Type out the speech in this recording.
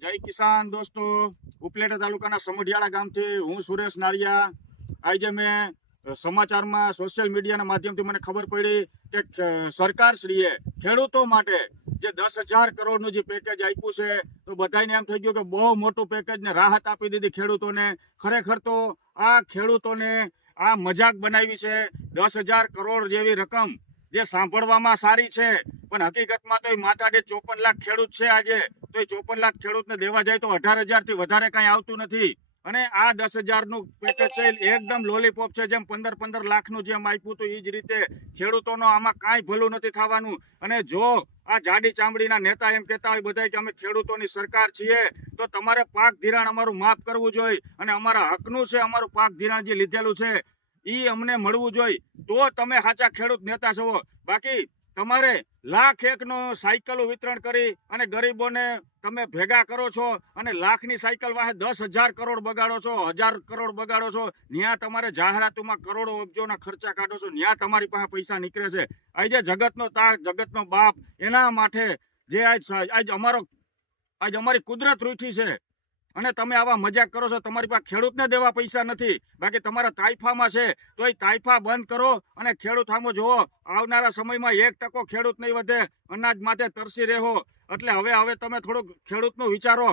જય કિસાન દોસ્તો, ઉપલેટા તાલુકાના સમઢિયાળા ગામથી હું સુરેશ નારિયા. આજે મેં સમાચારમાં સોશિયલ મીડિયાના માધ્યમથી મને ખબર પડી કે સરકારશ્રીએ ખેડૂતો માટે જે 10,000 કરોડનું જે પેકેજ આપ્યું છે, તો બધાને એમ થઈ ગયું કે બહુ મોટું પેકેજ ને રાહત આપી દીધી ખેડૂતોને. ખરેખર તો આ ખેડૂતોને આ મજાક બનાવી છે. 10,000 કરોડ જેવી રકમ જે સાંભળવામાં સારી છે, પણ હકીકતમાં તો એ માથાદીઠ 54 લાખ ખેડૂત છે આજે. તો એ 54 લાખ ખેડૂતને દેવા જાય તો 18,000 થી વધારે કઈ આવતું નથી. અને આ 10,000 નું પેકેજ છે એકદમ લોલીપોપ છે. જેમ 15 લાખનું જેમ આપ્યું હતું એ જ રીતે ખેડૂતોનો આમાં કાંઈ ભલું નથી થવાનું. અને જો આ જાડી ચામડીના નેતા એમ કહેતા હોય બધા કે અમે ખેડૂતોની સરકાર છીએ, તો તમારે પાક ધિરાણ અમારું માફ કરવું જોઈએ. અને અમારા હકનું છે, અમારું પાક ધિરાણ જે લીધેલું છે એ અમને મળવું જોઈએ. તો તમે સાચા ખેડૂત નેતા છો. બાકી તમારે 1,01,000નો સાયકલો વિતરણ કરી અને ગરીબોને તમે ભેગા કરો છો અને લાખની સાયકલ વાહે 10,000 કરોડ બગાડો છો, 1,000 કરોડ બગાડો છો. ત્યાં તમારે જાહેરાતોમાં કરોડો અબજોના ખર્ચા કાઢો છો, ત્યાં તમારી પાસે પૈસા નીકળે છે. આજે જગતનો તાત, જગતનો બાપ, એના માટે જે આજ અમારી કુદરત રૂઠી છે અને તમે આવા મજાક કરો છો. તમારી પાસે ખેડૂતને દેવા પૈસા નથી, બાકી તમારા તાઇફામાં છે. તો એ તાઇફા બંધ કરો અને ખેડૂત સામો જોવો. આવનારા સમયમાં 1% ખેડૂત નહીં વધે, અનાજ માટે તરસી રહ્યો. એટલે હવે તમે થોડુંક ખેડૂતનું વિચારો.